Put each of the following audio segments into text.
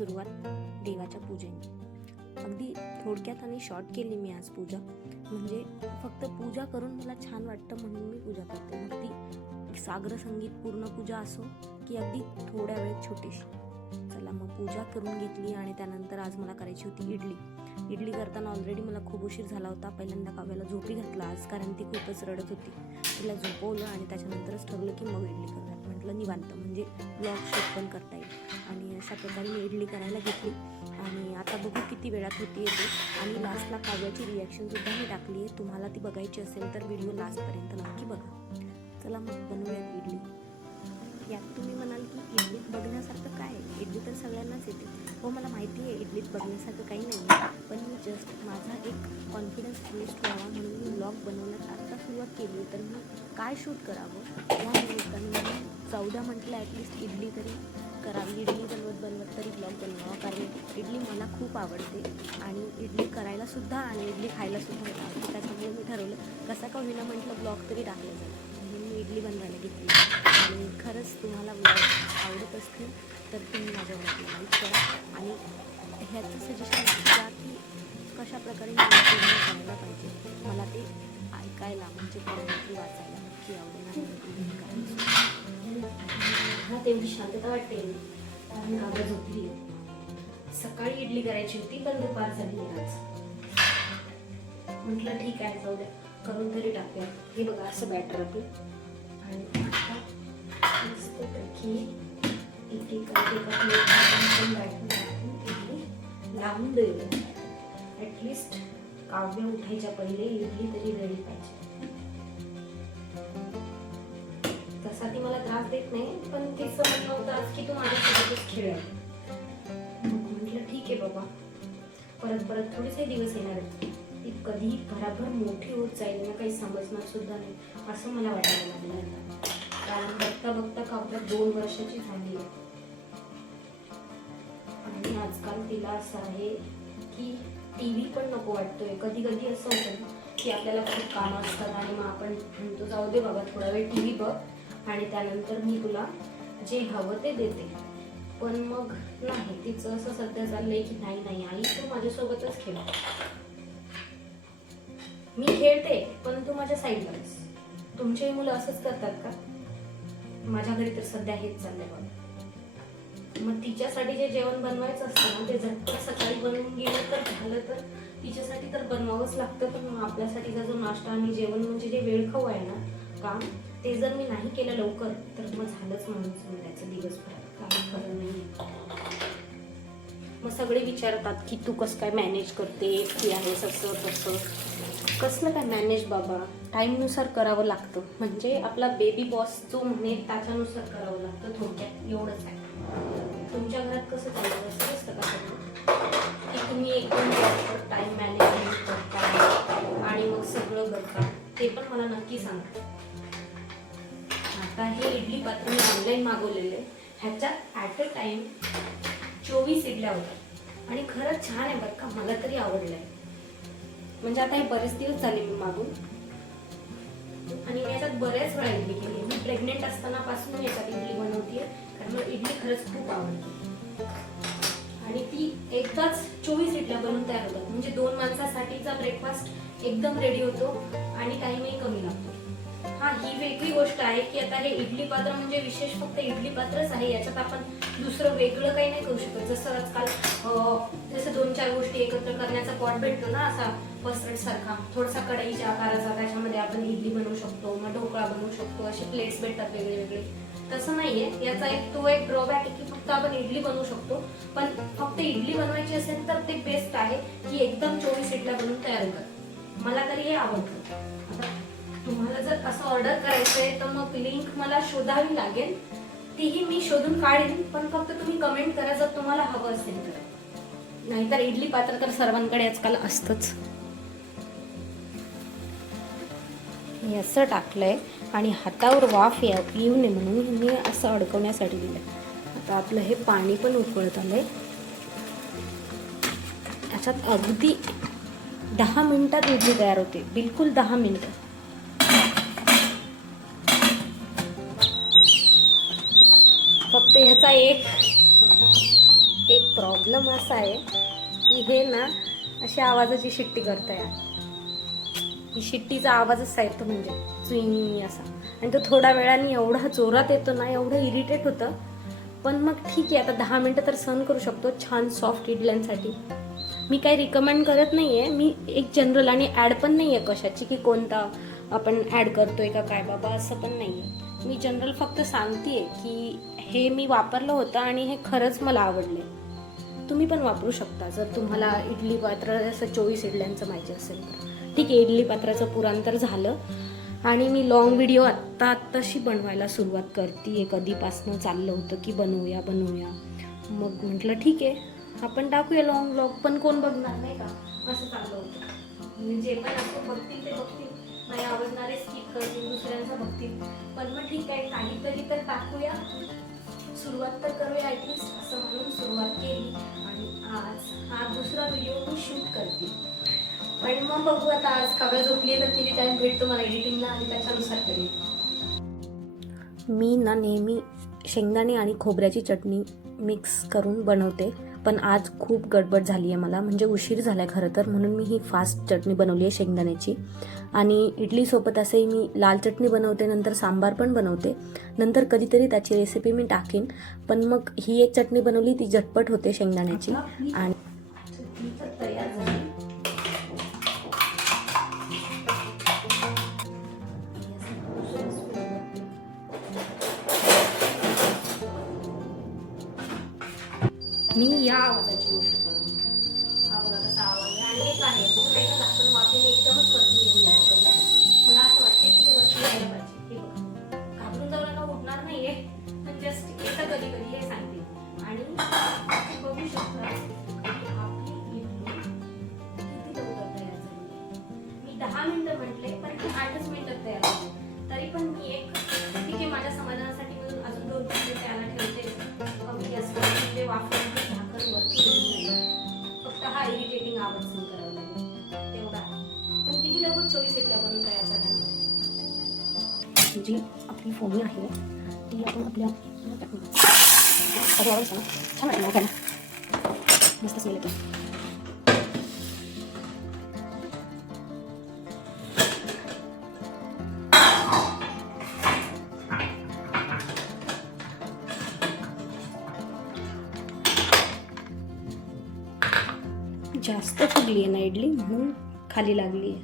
सुरुवात देवाच्या पूजेने. अगदी थोडक्यात आणि शॉर्ट केली मी आज पूजा. म्हणजे फक्त पूजा करून मला छान वाटतं म्हणून मी पूजा करते. मग ती सागर संगीत पूर्ण पूजा असो की अगदी थोड्या वेळेत छोटीशी. चला मग पूजा करून घेतली आणि त्यानंतर आज मला करायची होती इडली करताना ऑलरेडी मला खूप उशीर झाला होता. पहिल्यांदा काव्याला झोपी घातला आज, कारण ती खूपच रडत होती. तिला झोपवलं आणि त्याच्यानंतरच ठरवलं की मग इडली करणार. म्हटलं निवांत म्हणजे ब्लॉग शूट पण करता येईल. आणि अशा प्रकारे मी इडली करायला घेतली आणि आता बघू किती वेळात होती येते. आणि लास्टला काव्याची रिॲक्शनसुद्धा मी टाकली आहे. तुम्हाला ती बघायची असेल तर व्हिडिओ लास्टपर्यंत नक्की बघा. चला मग बनवूयात इडली. यात तुम्ही म्हणाल की इडलीत बघण्यासारखं काय आहे? इडली तर सगळ्यांनाच येते. हो, मला माहिती आहे इडलीत बघण्यासारखं काही नाही आहे, पण मी जस्ट माझा एक कॉन्फिडन्स बूस्ट व्हावा म्हणून मी ब्लॉग बनवण्यात आत्ता सुरुवात केली. तर मी काय शूट करावं या निमित्ताने मी 14 म्हटलं ॲटलिस्ट इडली तरी करावी. इडली बनवत तरी ब्लॉग बनवावा, कारण इडली मला खूप आवडते आणि इडली करायलासुद्धा आणि इडली खायलासुद्धा आवडते. त्याच्यामुळे मी ठरवलं कसा का होईना म्हटलं ब्लॉग तरी टाकलं जाईल म्हणून मी इडली बनवायला घेतली. आणि खरंच तुम्हाला ब्लॉग आवडत असतील तर तुम्ही माझ्या ब्लॉगला लाईक करा आणि ह्याचं सजेशन द्या की कशा प्रकारे मी पूर्ण करायला पाहिजे. मला ते ऐकायला म्हणजे कमेंट्री वाचायला नक्की आवडेल. हा तेवढी शांतता वाटते कारण काव्या झोपली. सकाळी इडली करायची होती पण दुपार झाली आज. म्हटलं ठीक आहे जाऊ द्या, करून तरी टाकूया. हे बघा असं बॅटर आपलं आणि आता मस्तपैकी एका प्लेट लावून देऊ. ॲटलिस्ट काव्य उठायच्या पहिले इडली तरी रेडी पाहिजे. तसा ती मला त्रास देत नाही, पण तिचं म्हणणं होतं आज की तू माझ्यासोबतच खेळ. म्हटलं ठीक आहे बाबा, परत थोडेसे दिवस येणार आहेत. ती कधी भराभर मोठी होत जाईल ना काही समजणार सुद्धा नाही असं मला वाटायला लागलं. कारण बघता बघता काव्य 2 वर्षाची झाली आहे आणि आजकाल तिला असं आहे की TV पण नको वाटतोय. कधी कधी असं होतं ना की आपल्याला खूप कामं असतात आणि मग आपण म्हणतो जाऊ दे बाबा थोडा वेळ TV बघ आणि त्यानंतर मी तुला जे हवं ते देते. पण मग नाही, तिचं असं सध्या चाललंय की नाही आई तू माझ्यासोबतच खेळ. मी खेळते पण तू माझ्या साईडला बस. तुमच्याही मुलं असंच करतात का? माझ्या घरी तर सध्या हेच चाललंय बघा. मग तिच्यासाठी जे जेवण बनवायचं असतं ना ते झटपट सकाळी बनवून गेलं तर झालं, तर तिच्यासाठी तर बनवावंच लागतं. पण आपल्यासाठीचा जो नाश्ता आणि जेवण म्हणजे जे वेळखाऊ आहे ना काम, ते जर मी नाही केलं लवकर तर मग झालंच म्हणून त्याचं दिवसभरात काही खरं नाही. मग सगळे विचारतात की तू कसं काय मॅनेज करते, की आहे असं तसं. कसलं काय मॅनेज बाबा, टाईमनुसार करावं लागतं. म्हणजे आपला बेबी बॉस जो म्हणेल त्याच्यानुसार करावं लागतं. थोडक्यात एवढंच आहे. तुमच्या घरात कसं चालतं असं असतं का सगळं की तुम्ही एकदम प्रॉपर टाईम मॅनेजमेंट करता आणि मग सगळं करता? ते पण मला नक्की सांगा. आता हे इडली पात्र मी ऑनलाईन मागवलेलं आहे. ह्याच्यात ॲट अ टाइम 24 इडल्या होत्या आणि खरंच छान आहे बरं का, मला तरी आवडलं आहे. म्हणजे आता हे बरेच दिवस झाले मी मागून आणि मी याच्यात बऱ्याच वेळा इडली केली. मी प्रेग्नेंट असताना पासून याच्यात इडली बनवते कारण मला इडली खरंच खूप आवडते. आणि ती एकदाच 24 इडल्या बनवून तयार होतात. म्हणजे 2 माणसासाठीचा ब्रेकफास्ट एकदम रेडी होतो आणि टाइमही कमी लागतो. हा, ही वेगळी गोष्ट आहे की आता हे इडली पात्र म्हणजे विशेष फक्त इडली पात्रच आहे. याच्यात आपण दुसरं वेगळं काही नाही करू शकत. जसं आजकाल जसं 2-4 गोष्टी एकत्र करण्याचा पॉट भेटतो ना असा पसरट सारखा थोडासा कढईच्या आकाराचा, त्याच्यामध्ये आपण इडली बनवू शकतो, मग ढोकळा बनवू शकतो, असे प्लेट्स भेटतात वेगळे वेगळे. तसं नाहीये. याचा एक ड्रॉबॅक आहे की फक्त आपण इडली बनवू शकतो. पण फक्त इडली बनवायची असेल तर ते बेस्ट आहे की एकदम 24 इडल्या बनवून तयार होतात. मला तरी हे आवडतं. आता तुम्हाला जर असं ऑर्डर करायचंय तर मग लिंक मला शोधावी लागेल, तीही मी शोधून काढेन. पण फक्त तुम्ही कमेंट करा जर तुम्हाला हवं असेल तर. नाहीतर इडली पात्र तर सर्वांकडे आजकाल असतंच. मी असं टाकलंय आणि हातावर वाफ येऊ नये म्हणून मी असं अडकवण्यासाठी दिलंय. आता आपलं हे पाणी पण उकळत आलंय. याच्यात अगदी 10 मिनिटात इडली तयार होते, बिलकुल 10 मिनिटं. फक्त ह्याचा एक प्रॉब्लेम असा आहे की हे ना अशा आवाजाची शिट्टी करता यार. ही शिट्टीचा आवाजच आहे तो, म्हणजे चुईंग असा. आणि तो थोड्या वेळाने एवढा जोरात येतो ना, एवढं इरिटेट होतं. पण मग ठीक आहे, आता 10 मिनटं तर सहन करू शकतो छान सॉफ्ट इडल्यांसाठी. मी काही रिकमेंड करत नाही आहे, मी एक जनरल, आणि ॲड पण नाही आहे कशाची की कोणता आपण ॲड करतोय का काय बाबा, असं पण नाही आहे. मी जनरल फक्त सांगते आहे की हे मी वापरलं होतं आणि हे खरंच मला आवडले. तुम्ही पण वापरू शकता जर तुम्हाला इडली पात्र असं 24 इडल्यांचं माहिती असेल तर. ठीक आहे, इडली पात्राचं पुराण तर झालं. आणि मी लॉंग व्हिडिओ आत्ताशी बनवायला सुरुवात करते. कधीपासनं चाललं होतं की बनवूया. मग म्हटलं ठीक आहे, आपण टाकूया लॉंग व्लॉग, पण कोण बघणार नाही का, असं चाललं होतं. जे पण असं बघतील ते बघतील, नाही आवडणारे स्किप करतील, दुसऱ्यांचं बघतील. पण मग ठीक आहे, काहीतरी तर टाकूया, सुरुवात तर करूया ॲटलिस्ट, असं म्हणून सुरुवात केली. आणि आज हा दुसरा व्हिडिओ मी शूट करते. पण मग बघू आता, आज काव्या झोपली तर किती टाइम भेटतो मला एडिटिंगला, आणि त्याच्यानुसार करेल. मी ना नेहमी शेंगदाणे आणि खोबऱ्याची चटणी मिक्स करून बनवते, पण आज खूप गडबड झाली आहे मला, म्हणजे उशीर झाला आहे खरं तर, म्हणून मी ही फास्ट चटणी बनवली आहे शेंगदाण्याची. आणि इडलीसोबत असेही मी लाल चटणी बनवते, नंतर सांबार पण बनवते, नंतर कधीतरी त्याची रेसिपी मी टाकेन. पण मग ही एक चटणी बनवली, ती झटपट होते शेंगदाण्याची. आणि तयार झाली. मी या आवाजाची गोष्ट करतो. हा बघा कसा आवाज आहे. आणि एक आहे तुला एका झाकण वाफेने एकदमच वरती निघून येतो कधी. मला असं वाटतं की ते वरती यायला पाहिजे. हे बघा, घाबरून जाऊ नका, उठणार नाहीये, पण जस्ट येतं कधी कधी, हे सांगते. आणि बघू शकता आपली इडली किती लवकर तयार झाली. मी 10 मिनिटं म्हटले, पण 8च मिनिटात तयार झाली. तरी पण मी एक ठीक आहे, माझ्या समाधानासाठी म्हणून अजून 2 मिनिटं त्याला ठेवते. कमी गॅसवर ते वाफवून झाकण वरती घेऊन नाही. फक्त हा इरिटेटिंग आवाज सहन करावा लागेल तेवढा आहे. पण किती लवकर 24 इडल्या बनवून तयार झाल्या ना. जी आपली फोडणी आहे ती आपण आपल्या छान वाटलं, मस्त स्मेल येतो. जास्त फुगली आहे ना इडली, म्हणून खाली लागली आहे.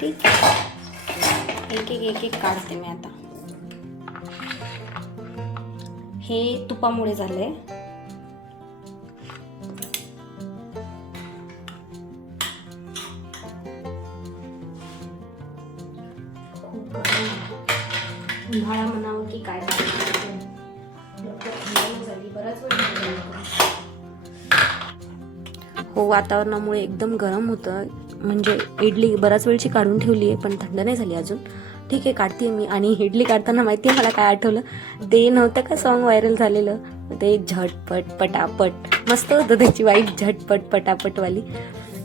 ठीक आहे, एक एक काढते मी आता. हे तुपामुळे झालंय. खूप उन्हाळा म्हणावं की काय झाली, बराच वेळ. हो, वातावरणामुळे एकदम गरम होतं. म्हणजे इडली बऱ्याच वेळची काढून ठेवली आहे, पण थंड नाही झाली अजून. ठीक आहे, काढते मी. आणि इडली काढताना माहिती आहे मला काय आठवलं, ते नव्हतं का सॉन्ग व्हायरल झालेलं, ते झटपट पटापट, मस्त होतं त्याची वाईट, झटपट पटापटवाली.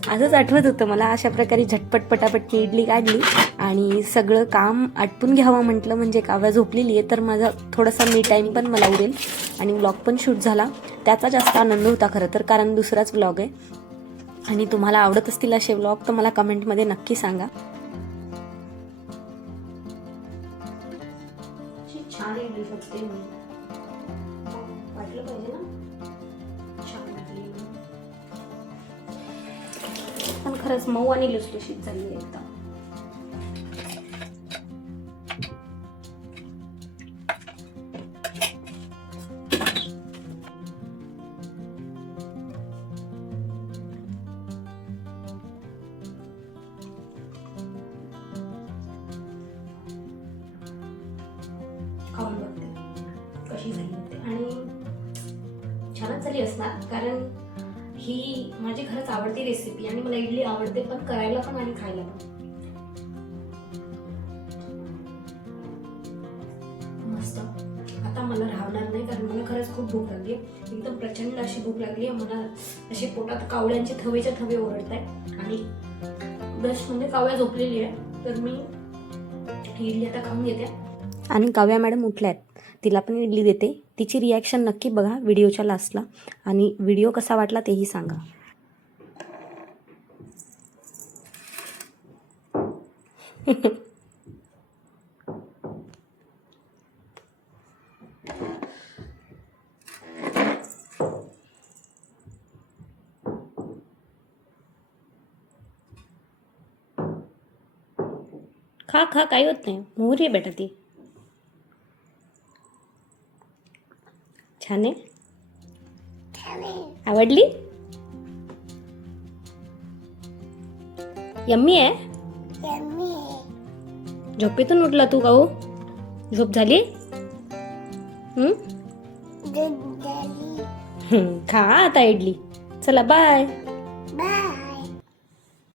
असंच आठवत होतं मला. अशा प्रकारे झटपट पटापट मी इडली काढली आणि सगळं काम आटपून घ्यावं म्हटलं. म्हणजे काव्या झोपलेली आहे, तर माझा थोडासा मी टाईम पण मला उरेल आणि व्लॉग पण शूट झाला. त्याचा जास्त आनंद होता खरं तर, कारण दुसराच व्लॉग आहे. आणि तुम्हाला आवडत असतील असे व्लॉग तर मला कमेंटमध्ये नक्की सांगा. छान इडली शकते मी, वाटलं पाहिजे ना, छान वाटली. पण खरंच मऊ आणि लुसलुशीत झाली एकदम. खाऊन बघते कशी झाली होते, आणि छानच झाली असणार, कारण ही माझी खरंच आवडती रेसिपी. आणि मला इडली आवडते, पण करायला पण आणि खायला पण. मस्त. आता मला राहणार नाही, कारण मला खरंच खूप भूक लागली, एकदम प्रचंड अशी भूक लागली आहे मला. अशी पोटात कावळ्यांचे थवेच्या थवे ओरडत आहे. आणि बेस्ट म्हणजे कावळ्या झोपलेली आहे, तर मी इडली आता खाऊन घेते. आणि काव्या मॅडम उठल्यात, तिला पण इडली देते. तिची रिॲक्शन नक्की बघा व्हिडिओच्या लास्टला आणि व्हिडिओ कसा वाटला तेही सांगा. खा खा, काही होत नाही. मोहरी आहे बेटा ती. छान आहे. आवडली? यम्मी आहे. झोपेतून उठला तू का हो? झोप झाली? खा आता इडली. चला बाय.